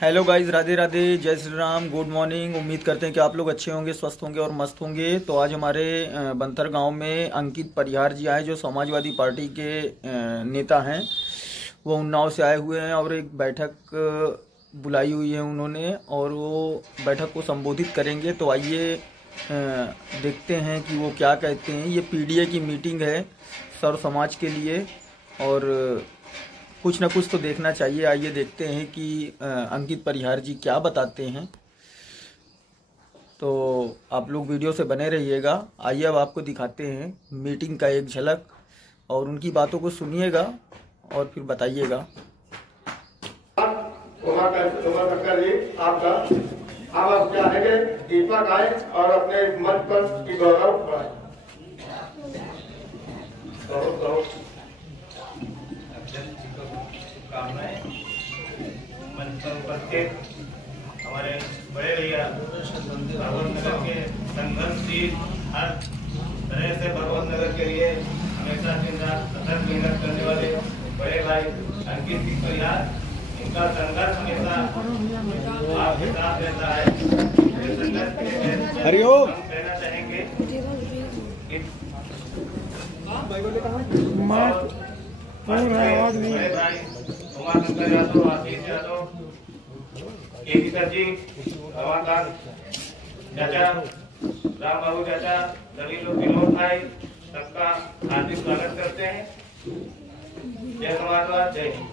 Hello guys, Radhe Radhe, जय Shri Ram, good morning. उम्मीद करते हैं कि आप लोग अच्छे होंगे, स्वस्थ होंगे और मस्त होंगे। तो आज हमारे बंथर गांव में अंकित परिहार जी आए, जो समाजवादी पार्टी के नेता हैं। वो उन्नाव से आए हुए हैं और एक बैठक बुलाई हुई है उन्होंने, और वो बैठक को संबोधित करेंगे। तो आइए देखते हैं कि वो क्या कहते हैं। ये पीडीए की मीटिंग है सर्व समाज के लिए, और कुछ ना कुछ तो देखना चाहिए। आइए देखते हैं कि अंकित परिहार जी क्या बताते हैं। तो आप लोग वीडियो से बने रहिएगा। आइए अब आपको दिखाते हैं मीटिंग का एक झलक, और उनकी बातों को सुनिएगा और फिर बताइएगा। आपका आप चाहेंगे दीपक आए और अपने मंच पर की गौरव बढ़ाए। मंच पर उपस्थित हमारे बड़े भैया भगवत नगर के संघर्षशील, हर तरह से भगवत नगर के लिए हमेशा दिन रात सतत मेहनत करने वाले बड़े भाई अंकित सिंह परिहार, इनका संघर्ष हमेशा आपके साथ रहता है। संघर्ष के लिए हरिओम हम कहना चाहेंगे बड़े भाई उमाशंकर यादव, आशीष यादव, केसी सर जी, रमाकांत चाचा, राम बाबू चाचा, सभी लोग विनोद भाई, सबका हार्दिक स्वागत करते हैं। जय समाजवाद, जय हिंद।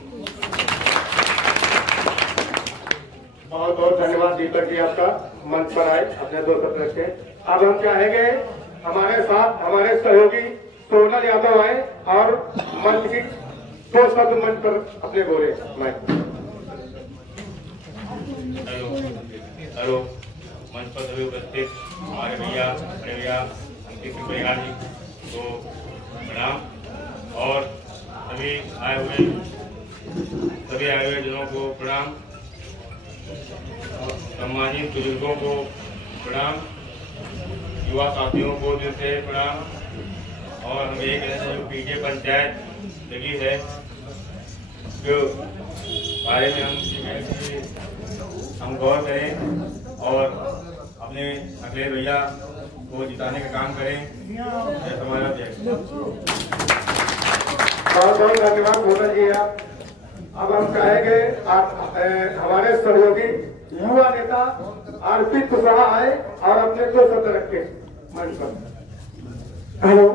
बहुत बहुत धन्यवाद दीपक जी, आपका मंच पर आए, अपने दो शब्द रखे। अब हम चाहेंगे हमारे साथ हमारे सहयोगी सोनल यादव आए और मंच की दो शब्द मंच पर अपने बोले। मैं हेलो, मंच पर सभी उपस्थित हमारे भैया, बड़े भैया अंकित सिंह परिहार जी को प्रणाम, और सभी आए हुए जनों को प्रणाम, सम्मानित बुजुर्गों को प्रणाम, युवा साथियों को दिल से प्रणाम। और हम ये कहना चाहिए पीडीए पंचायत लगी है, जो बारे में हम गौर करें और अपने अखिलेश भैया को जिताने का काम करें। जय समाज, जय। बहुत बहुत धन्यवाद मोहन जी आप। अब हम चाहेंगे आप हमारे सहयोगी युवा नेता अर्पित कुशवाहा आए और अपने दो शब्द रखे मंच पर। हेलो,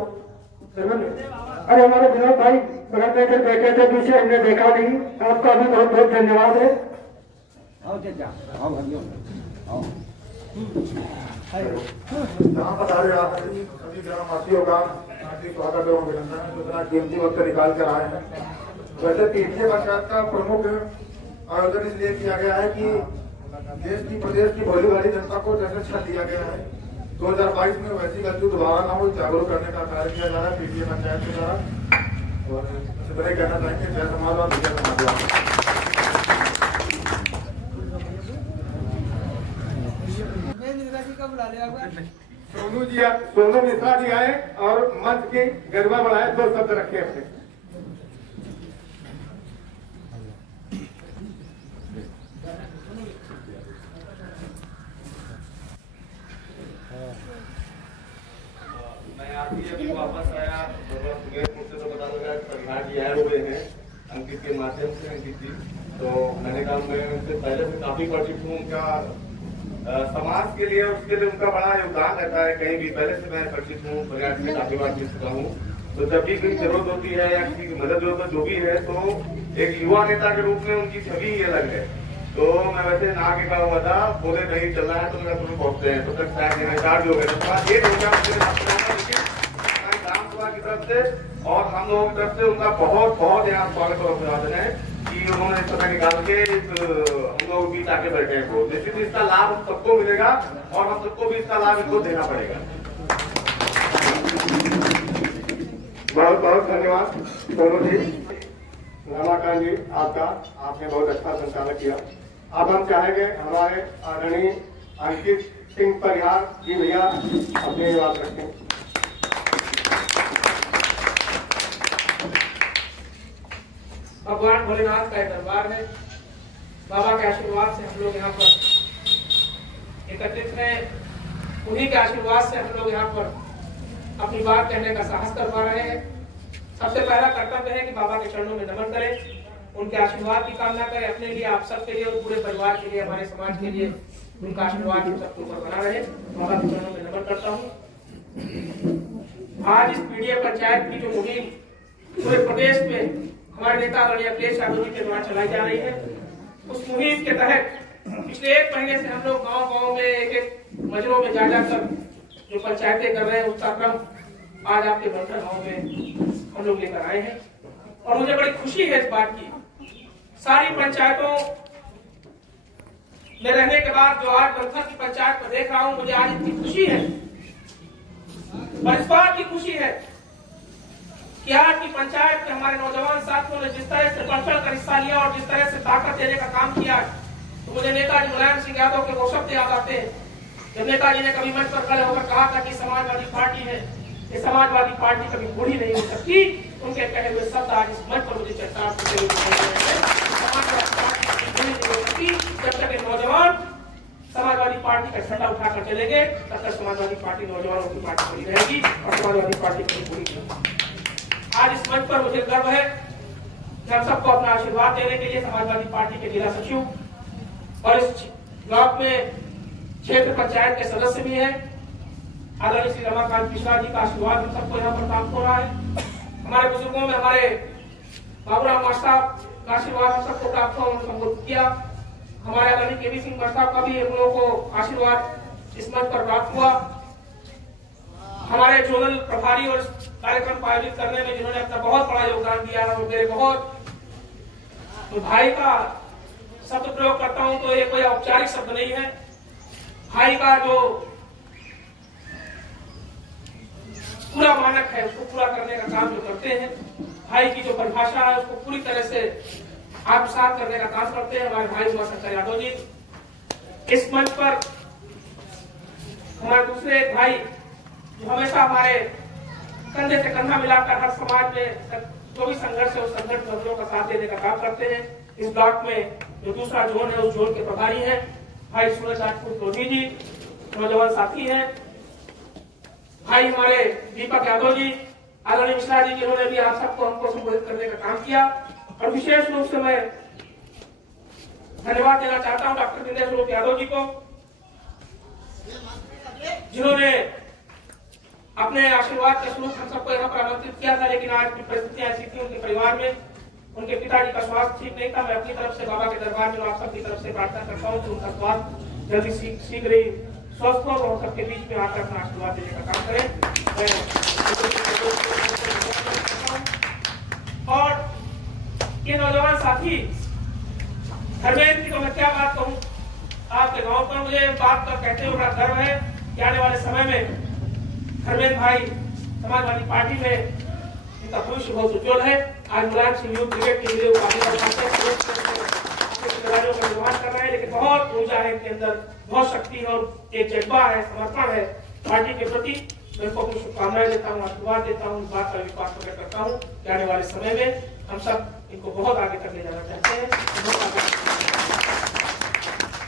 अरे हमारे विनोद भाई बगल में बैठे थे, पीछे हमने देखा नहीं। आपका भी बहुत बहुत धन्यवाद है। जहाँ पधारे आप सभी ग्रामवासियों का हार्दिक स्वागत एवं अभिनंदन। इतना कीमती वक्त निकाल कर आए हैं। वैसे पीडीए पंचायत का प्रमुख आयोजन इसलिए किया गया है कि देश की प्रदेश की भोली भाली जनता को जैसे छल दिया गया है, 2022 में वैसी गलती दोबारा ना हो, जागरूक करने का कार्य किया जा रहा है पीडीए पंचायत के द्वारा। और सबसे पहले कहना चाहेंगे जय समाजवाद, जय समाजवाद। सोनू मिश्रा जी आए और मंच की गरिमा बढ़ाए, दो शब्द रखे अपने। मैं अभी वापस आया, तो बता दूंगा परिहार जी आए हुए हैं अंकित के माध्यम से। अंकित जी, तो मैंने कहा मैं उनसे पहले से काफी परिचित हूँ। उनका समाज के लिए, उसके लिए उनका बड़ा योगदान रहता है। कहीं भी पहले से मैं परिचित हूँ, परिहार में काफी बार मिल चुका हूँ। तो जब भी कोई जरूरत होती है या किसी की मदद जरूरत जो भी है, तो एक युवा नेता के रूप में उनकी छवि अलग है। तो मैं वैसे ना के कहा हुआ था, बोले नहीं चल रहा है तो मैं तुम्हें पहुंचते हैं, तो तक शायद मेरा चार्ज हो गया। तो ये ग्राम सभा की तरफ से और हम लोगों की तरफ से उनका बहुत बहुत यहाँ स्वागत और अभिवादन है कि उन्होंने समय निकाल के हम लोग बीच आके बैठे हैं। को निश्चित इसका लाभ हम सबको मिलेगा और हम सबको भी इसका लाभ इनको देना पड़ेगा। बहुत बहुत धन्यवाद सोनू जी, रमाकांत जी, आपने बहुत अच्छा संचालन किया। अब हम चाहेंगे हमारे आदरणीय अंकित सिंह परिहार जी भैया अपनी बात रखें। भगवान भोलेनाथ का दरबार है। बाबा के आशीर्वाद से हम लोग यहाँ पर एकत्रित हैं। उन्हीं के आशीर्वाद से हम लोग यहाँ पर अपनी बात कहने का साहस कर पा रहे हैं। सबसे पहला कर्तव्य है कि बाबा के चरणों में नमन करें, उनके आशीर्वाद की कामना करें अपने लिए, आप सबके लिए और पूरे परिवार के लिए, हमारे समाज के लिए उनका आशीर्वाद हम सबके ऊपर बना रहे। बाबा के चरणों में नमन करता हूँ। आज इस पीडीए पंचायत की जो मुहिम पूरे प्रदेश में हमारे नेता आदरणीय अखिलेश यादव जी के द्वारा चलाई जा रही है, उस मुहिम के तहत पिछले 1 महीने से हम लोग गांव-गांव में एक मजरों में जा जाकर जो पंचायतें कर रहे हैं उसका क्रम आज आपके बंथर गांव में हम लोग लेकर आए हैं। और मुझे बड़ी खुशी है इस बात की, सारी पंचायतों में रहने के बाद जो आज बंथर की पंचायत को देख रहा हूं, मुझे आज इतनी खुशी है और इस बात की खुशी है कि आज की पंचायत के हमारे नौजवान साथियों ने जिस तरह से बढ़ कर हिस्सा लिया और जिस तरह से ताकत देने का काम किया, तो मुझे नेताजी मुलायम सिंह यादव के वो शब्द याद आते हैं जब नेताजी ने कभी मंच पर खड़े होकर कहा था कि समाजवादी पार्टी है, ये समाजवादी पार्टी कभी बूढ़ी नहीं हो सकती। उनके कहे हुए शब्द आज इस मंच पर मुझे चर्चा जब तक नौजवान समाजवादी पार्टी का झंडा उठाकर चलेंगे तब तक समाजवादी पार्टी नौजवानों की पार्टी बनी रहेगी और समाजवादी पार्टी कभी पूरी नहीं। आज इस मंच पर मुझे गर्व है कि हम सबको अपना आशीर्वाद देने के लिए समाजवादी पार्टी के जिला सचिव और इस ब्लॉक में क्षेत्र पंचायत के सदस्य भी हैं, आदरणीय श्री रमाकांत मिश्रा जी का आशीर्वाद हम सबको यहाँ पर प्राप्त हो रहा है। हमारे बुजुर्गों में हमारे बाबूराम मास्टर का आशीर्वाद हम सबको प्राप्त हुआ, उन्होंने संबोधित किया। हमारे आदरणीय केवी सिंह मास्टर का भी हम लोगों को आशीर्वाद इस मंच पर प्राप्त हुआ। हमारे जोनल प्रभारी और कार्यक्रम को आयोजित करने में जिन्होंने अपना बहुत बड़ा योगदान दिया है, वो मेरे बहुत तो भाई का शब्द प्रयोग करता हूं तो ये कोई औपचारिक शब्द नहीं है। भाई का जो पूरा मानक है उसको पूरा करने का काम जो करते हैं, भाई की जो परिभाषा है उसको पूरी तरह से आत्मसात करने का काम करते हैं हमारे भाई उमाशंकर यादव जी। इस मंच पर हमारे दूसरे भाई जो हमेशा हमारे कंधे से कंधा मिलाकर हर समाज में जो भी संघर्ष है उस संघर्ष मजदूरों का साथ देने का काम करते हैं। इस ब्लॉक में जो दूसरा जोन है उस जोन के प्रभारी हैं भाई सूरज राजपूत लोधी जी, नौजवान साथी हैं। भाई हमारे दीपक यादव जी, आदरणीय मिश्रा जी जिन्होंने भी आप सबको हमको संबोधित करने का काम किया। और विशेष रूप से मैं धन्यवाद देना चाहता हूं डॉक्टर दिनेश रूप यादव जी को, जिन्होंने अपने आशीर्वाद के स्वरूप हम सबको यहाँ पर आमंत्रित किया था, लेकिन आज की परिस्थितियां ऐसी थी उनके परिवार में, उनके पिताजी का स्वास्थ्य ठीक नहीं था। मैं अपनी तरफ से बाबा के दरबार में आप सबकी तरफ से प्रार्थना करता हूँ कि उनका स्वास्थ्य जल्दी शीघ्र ही स्वस्थ हो और सबके बीच में आकर अपना आशीर्वाद देने का काम करें। और ये नौजवान साथी धर्मेंद्र की तो मैं क्या बात कहूँ, आपके गांव पर मुझे बात कर कहते हुए बड़ा गर्व है कि आने वाले समय में धर्मेंद्र भाई समाजवादी पार्टी में इनका भविष्य बहुत उज्जवल है। आज मुलायम सिंह यूथ ब्रिगेड के लिए जिम्मेदारियों का निर्वहन कर रहे हैं, लेकिन बहुत ऊर्जा है इनके अंदर, बहुत शक्ति है और एक जज्बा है, समर्पण है पार्टी के प्रति। मैं इनको अपनी शुभकामनाएं देता हूँ, आशीर्वाद देता हूँ, इस बात का विश्वास प्रकट करता हूँ कि आने वाले समय में हम सब इनको बहुत आगे तक ले जाना चाहते हैं।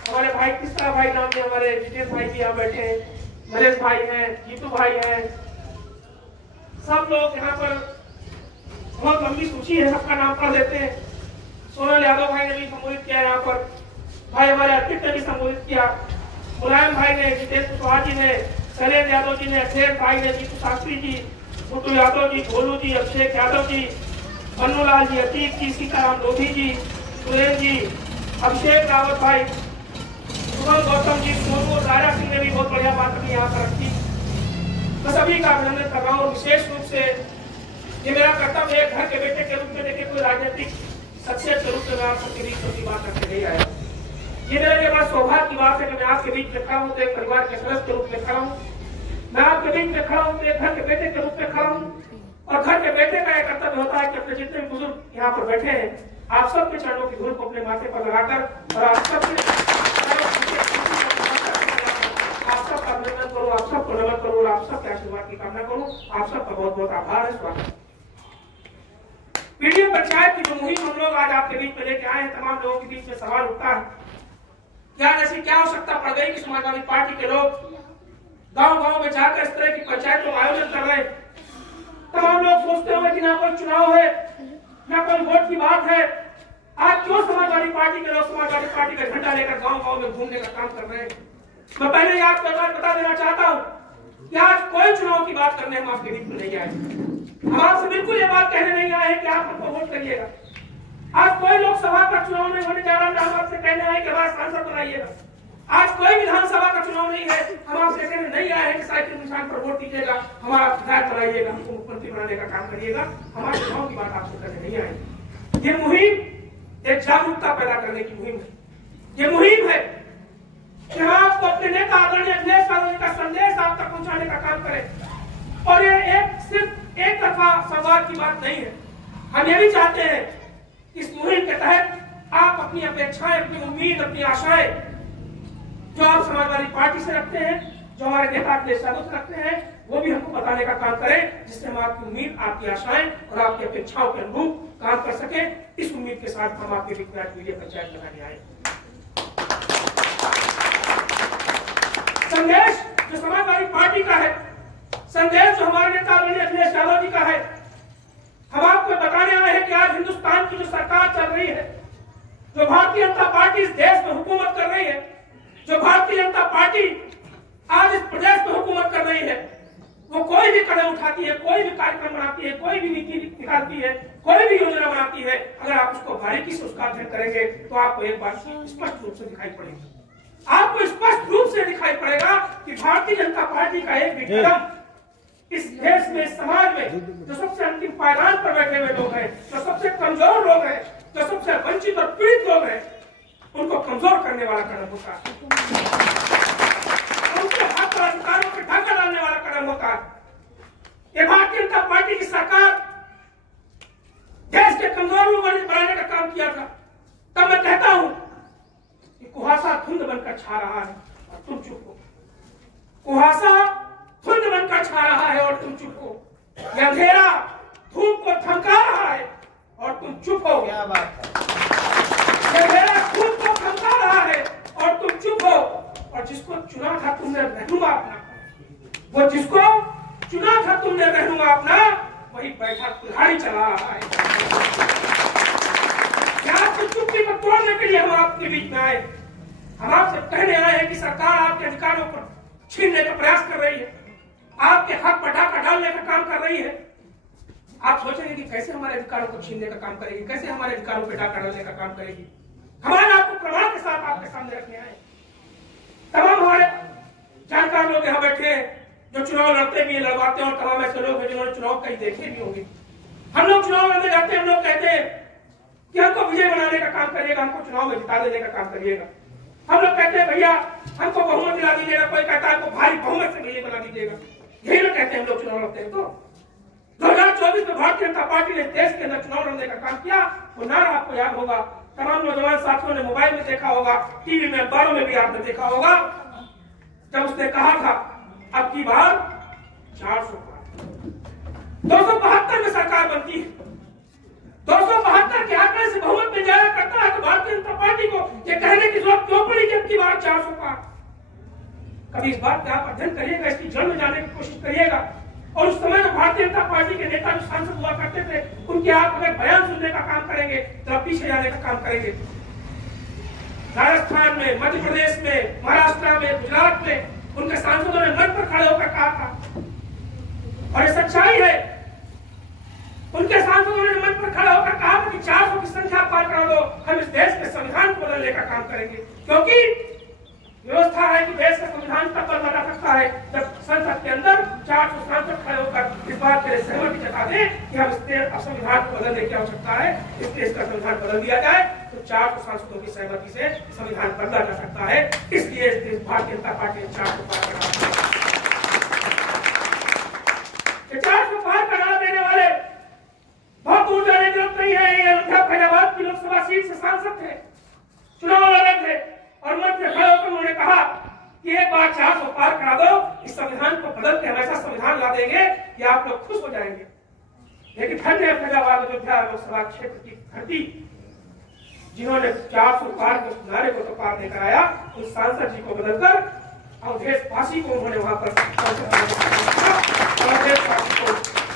हमारे भाई किस्सा भाई नाम के हमारे जितेश भाई भी यहाँ बैठे हैं, नरेश भाई हैं, जीतू भाई हैं, सब लोग यहाँ पर बहुत लंबी सूची है, सबका नाम पढ़ देते हैं। सोनल यादव भाई ने भी संबोधित किया यहाँ पर, भाई हमारे अर्पित ने भी संबोधित किया, मुलायम भाई ने, जितेश कुशवाहा जी ने, शैलेंद्र यादव जी ने, अखिलेश भाई ने, जीतू शास्त्री जी, गुड्डू यादव जी, भोलू जी, अभिषेक यादव जी, मन्नूलाल जी, अतीक जी, सीताराम लोधी जी, सुरेंद्र जी, अभिषेक रावत भाई, सुमन गौतम जी, सोनू राजा सिंह ने भी बहुत बढ़िया बात अपनी यहाँ पर रखी। मैं सभी का अभिनंदन कर रहा हूँ। विशेष रूप से ये मेरा कर्तव्य है घर के बेटे के रूप में, देखिए कोई राजनीतिक शख्सियत के रूप में मैं आप सबके बीच छोटी बात करके नहीं आया। ये मेरे लिए बड़ा सौभाग्य की बात है कि मैं आपके बीच में खड़ा हूँ तो एक परिवार के सदस्य के रूप में खड़ा हूँ, मैं आपके बीच में खड़ा हूँ तो एक घर के बेटे के रूप में खड़ा हूँ। और घर के बेटे का यह कर्तव्य होता है कि अपने जितने भी बुजुर्ग यहाँ पर बैठे हैं, आप सबके चरणों की धूल को अपने माथे पर लगाकर और आप सबका अभिनंदन करूँ, आप सबको नमन करूँ और आप सबके आशीर्वाद की कामना करूँ। आप सबका बहुत बहुत आभार है, स्वागत। वीडियो पंचायत पंचायत की जो मुहिम हम लोग आज आपके बीच में लेके आए हैं, तमाम लोगों के बीच में सवाल उठता है, क्या जैसी क्या आवश्यकता पड़ गई कि समाजवादी पार्टी के लोग गांव गांव में जाकर इस तरह की पंचायतों का आयोजन कर रहे हैं। तमाम लोग सोचते होंगे कि ना कोई चुनाव है, ना कोई वोट की बात है, आज क्यों समाजवादी पार्टी के लोग समाजवादी पार्टी का झंडा लेकर गांव गांव में घूमने का काम कर रहे हैं। मैं पहले ही आपको एक बात बता देना चाहता हूं कि आज कोई चुनाव की बात करने हम आपके बीच में नहीं आए। हम आपसे बिल्कुल ये बात कहने नहीं आए कि आप हमको वोट करिएगा। आज कोई लोकसभा का चुनाव नहीं होने जा रहा है, हम आपसे कहने आए कि हमारा सांसद बनाइएगा। आज कोई विधानसभा का चुनाव नहीं है, हम आपसे कहने नहीं आए हैं कि साइकिल निशान पर वोट दीजिएगा, हमारा विधायक बनाइएगा, हमको मुख्यमंत्री बनाने का काम करिएगा। हमारे चुनाव की बात आपसे करने नहीं आए। ये मुहिम एक जागरूकता पैदा करने की मुहिम है। ये मुहिम है कि हम आपको अपने नेता आदरणीय अखिलेश यादव का संदेश आप तक पहुंचाने का काम करें। और ये सिर्फ एक तरफा संवाद की बात नहीं है। हम ये भी चाहते हैं कि इस मुहिम के तहत आप अपनी अपेक्षाएं, अपनी उम्मीद, अपनी आशाएं जो आप समाजवादी पार्टी से रखते हैं, जो हमारे नेता अखिलेश यादव से रखते हैं, वो भी हमको बताने का काम करें, जिससे हम आपकी उम्मीद, आपकी आशाएं और आपकी अपेक्षाओं के अनुरूप काम कर सके। इस उम्मीद के साथ हम आपके बीच में मीडिया पंचायत लगाने आए। संदेश जो समाजवादी पार्टी का है, संदेश जो हमारे नेता अखिलेश यादव जी का है, हम आपको बताने आए हैं कि आज हिंदुस्तान की जो सरकार चल रही है, जो भारतीय जनता पार्टी इस देश में हुकूमत कर रही है, जो भारतीय जनता पार्टी आज इस प्रदेश में हुकूमत कर रही है, वो कोई भी कदम उठाती है, कोई भी कार्यक्रम बनाती है, कोई भी नीति निकालती है, कोई भी योजना बनाती है, अगर आप उसको बारीकी से उसका अध्ययन करेंगे तो आपको एक बात स्पष्ट रूप से दिखाई पड़ेगी। आपको स्पष्ट रूप से दिखाई पड़ेगा कि भारतीय जनता पार्टी का एक भी कदम इस देश में, समाज में जो सबसे अंतिम पायदान पर बैठे हुए लोग हैं, जो सबसे कमजोर लोग हैं, जो सबसे वंचित और पीड़ित लोग हैं, उनको कमजोर करने वाला कदम होता है, उनके हक और अधिकारों पर ढाका डालने वाला कदम होता है। ये भारतीय जनता पार्टी की सरकार देश के कमजोर लोगों ने बनाने का काम किया था। तब मैं कहता हूं कि कुहासा धुंध बनकर छा रहा है और तुम चुप हो। कुहासा धुंध बनकर छा रहा है और तुम चुप हो। यह अंधेरा धूप को धमका रहा है और तुम चुप हो। क्या बात है। यह अंधेरा धूप को धमका रहा है और तुम चुप हो। और जिसको चुना था तुमने रहनुमा अपना, वो जिसको चुना था तुमने रहनुमा अपना, वही बैठा कुल्हाड़ी चला रहा है। आपकी चुप्पी को तोड़ने के लिए हम आपके बीच में आए। हम आपसे कहने आए हैं कि सरकार आपके अधिकारों पर छीनने का प्रयास कर रही है, आपके हक पर डाका डालने का काम कर रही है। आप सोचेंगे कि कैसे हमारे अधिकारों को छीनने का काम करेगी, कैसे हमारे अधिकारों पर डाका डालने का काम करेगी। हमारे आपको प्रमाण के साथ आपके सामने रखने आए। तमाम हमारे जानकार लोग यहाँ बैठे हैं जो चुनाव लड़ते भी लड़वाते हैं, और तमाम ऐसे लोग हैं जिन्होंने चुनाव कहीं देखे भी होंगे। हम लोग चुनाव लड़ने जाते हैं, हम लोग कहते हैं कि हमको विजय बनाने का काम करिएगा, हमको चुनाव में जिता देने का काम करिएगा। हम लोग कहते हैं भैया हमको बहुमत दिला दीजिएगा, कोई कहता है हमको भारी बहुमत से विजय बना दीजिएगा। यही लोग कहते हैं हम लोग चुनाव लड़ते हैं। तो 2024 में भारतीय जनता पार्टी ने देश के अंदर चुनाव लड़ने का काम किया। वो नारा आपको याद होगा, तमाम नौजवान साथियों ने मोबाइल में देखा होगा, टीवी में, अखबारों में भी आपने देखा होगा, जब उसने कहा था अब की बार 400 पार, 272 में सरकार बनती है। 272 के आंकड़े से बहुमत में जाया करता है, तो भारतीय जनता पार्टी को यह कहने की जरूरत क्यों पड़ी कि अब की बार 400 पार। कभी इस बात पे आप अध्ययन करिएगा, इसकी जड़ में जाने की कोशिश करिएगा। और उस समय जो भारतीय जनता पार्टी के नेता जो सांसद हुआ करते थे, उनके आप अगर बयान सुनने का काम करेंगे तो आप पीछे जाने का काम करेंगे। राजस्थान में, मध्य प्रदेश में, महाराष्ट्र में, गुजरात में उनके सांसदों ने मंच पर खड़े होकर कहा था, और ये सच्चाई है, उनके सांसदों ने मंच पर खड़े होकर कहा था कि 400 की संख्या पार करा दो, हम इस देश के संविधान को बदलने का काम करेंगे। क्योंकि व्यवस्था है कि देश का संविधान तब बदला जा सकता है जब संसद के अंदर 400 सांसद खड़े होकर इस बात के लिए सहमति जता दें कि हम इस संविधान को बदलने की आवश्यकता है, इस देश का संविधान बदल दिया जाए, तो 400 सांसदों की सहमति से संविधान बदला जा सकता है। इसलिए भारतीय जनता पार्टी ने 400 पार करा। 400 पार करा देने वाले बहुत दूर जाने की जरूरत नहीं है। ये अयोध्या फैजाबाद की लोकसभा सीट से सांसद थे, चुनाव लड़े थे, और मंच में खड़े होकर उन्होंने कहा कि एक बार 400 पार करा दो, इस संविधान को बदल के हम ऐसा संविधान ला देंगे कि आप लोग खुश हो जाएंगे। लेकिन धन्य है फैजाबाद अयोध्या लोकसभा क्षेत्र की धरती, जिन्होंने 400 पार के नारे को तो पार लेकर आया, उस सांसद जी को बदलकर अवधेशवासी को उन्होंने वहां पर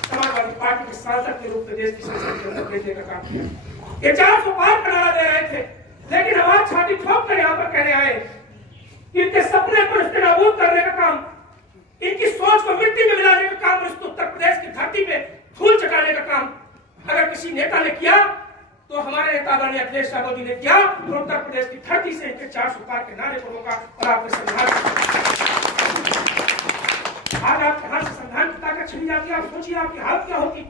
समाजवादी पार्टी के सांसद के रूप में देश की संसद के अंदर भेजने का काम किया। ये 400 पार का नारा दे रहे थे, लेकिन आवाज छाती ठोक कर यहाँ पर कहने आए कि इनके सपने को नाबूद करने का काम, इनकी सोच को मिट्टी में मिलाने का काम, और उत्तर प्रदेश की धरती पे धूल चटाने का काम अगर किसी नेता ने किया तो हमारे नेता आदरणीय अखिलेश यादव जी ने किया, और उत्तर प्रदेश की धरती से इनके 400 पार के नारे को रोका और आपके संविधान, आज आपके हाथ से संविधान की ताकत छीनी जाती है। आप सोचिए आपकी हालत क्या होगी।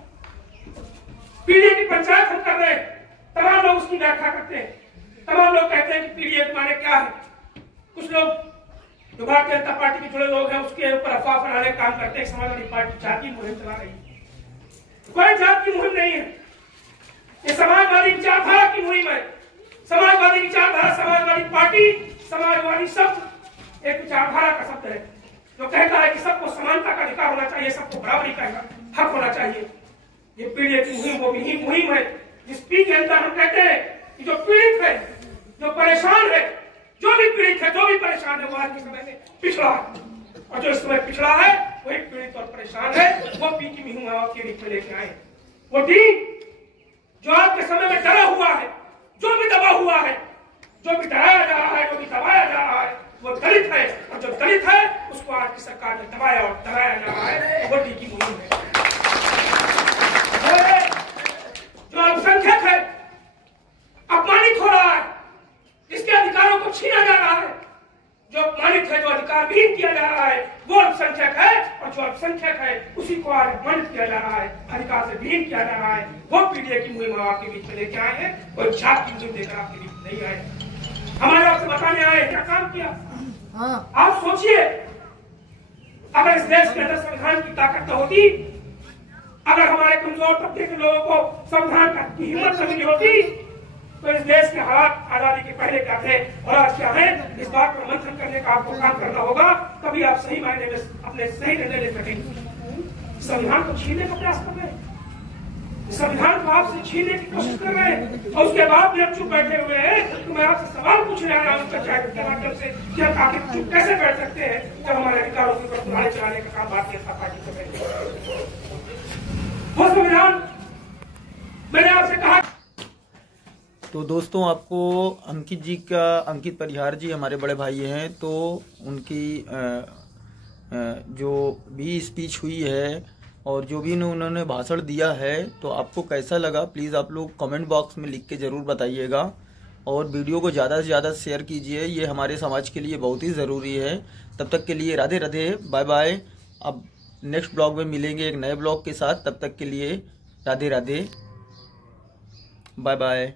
पीडीए की पंचायत हम कर रहे हैं, तमाम लोग उसकी व्याख्या करते हैं, तमाम लोग कहते हैं कि पीडीए के माने क्या है। कुछ लोग जो भारतीय जनता पार्टी के जुड़े लोग हैं उसके ऊपर अफवाह फैलाने का काम करते हैं। समाजवादी पार्टी जाति मुहिम चला रही है, कोई जात की मुहिम नहीं है, ये समाजवादी विचारधारा की मुहिम है। समाजवादी विचारधारा, समाजवादी पार्टी, समाजवादी शब्द एक विचारधारा का शब्द है जो कहता है कि सबको समानता का अधिकार होना चाहिए, सबको बराबरी का हक होना चाहिए। ये पीड़ित की मुहिम वो भी मुहिम है जिस पी के अंदर हम कहते हैं कि जो पीड़ित है, जो परेशान है, जो भी पीड़ित है, जो भी परेशान है, वो आज के समय में पिछड़ा है, और जो इस समय पिछड़ा है वही पीड़ित और परेशान है। वो पी की मुहिम के रूप में लेके आए। वो डी जो आज के समय में डरा हुआ है, जो भी दबा हुआ है, जो भी डराया जा रहा है, जो भी दबाया जा रहा है, वो दलित है, और जो दलित है उसको आज की सरकार ने दबाया और डराया जा रहा है। वो डी की मुहिम है। जो अल्पसंख्यक है, अपमानित हो रहा है, जिसके अधिकारों को छीना जा रहा है, जो अपमानित है, जो अधिकार विहीन किया जा रहा है, वो अल्पसंख्यक है, और जो अल्पसंख्यक है उसी को आज अपमानित किया जा रहा है, अधिकार से विहीन किया जा रहा है। वो पीडीए की मुहिम आपके बीच में लेके आए हैं, कोई जात की मुहिम लेकर आपके बीच नहीं आए। हमारे आपसे बताने आए क्या काम किया। आप सोचिए, अगर इस देश के अंदर संविधान की ताकत न होती, अगर हमारे कमजोर तबके के लोगों को संविधान की हिम्मत नहीं होती, तो इस देश के हालात आजादी के पहले क्या थे और आज क्या है, इस बात पर मंथन करने का आपको काम करना होगा, तभी आप सही मायने में अपने सही निर्णय ले सकेंगे। संविधान को छीनने का प्रयास कर रहे हैं, संविधान को आपसे छीनने की कोशिश कर रहे हैं, और उसके बाद भी आप चुप बैठे हुए हैं। तो मैं आपसे सवाल पूछने आ रहा हूँ पंचायत के माध्यम से कि आप आगे चुप कैसे बैठ सकते हैं जब हमारे अधिकारों के ऊपर कुल्हाड़ी चलाने का काम भारतीय जनता पार्टी को करेंगे। वो संविधान मैंने आपसे कहा। तो दोस्तों, आपको अंकित जी का, अंकित परिहार जी हमारे बड़े भाई हैं, तो उनकी जो भी स्पीच हुई है और जो भी उन्होंने भाषण दिया है, तो आपको कैसा लगा प्लीज़ आप लोग कमेंट बॉक्स में लिख के ज़रूर बताइएगा, और वीडियो को ज़्यादा से ज़्यादा शेयर कीजिए, ये हमारे समाज के लिए बहुत ही ज़रूरी है। तब तक के लिए राधे राधे, बाय बाय। अब नेक्स्ट ब्लॉग में मिलेंगे एक नए ब्लॉग के साथ, तब तक के लिए राधे राधे, बाय बाय।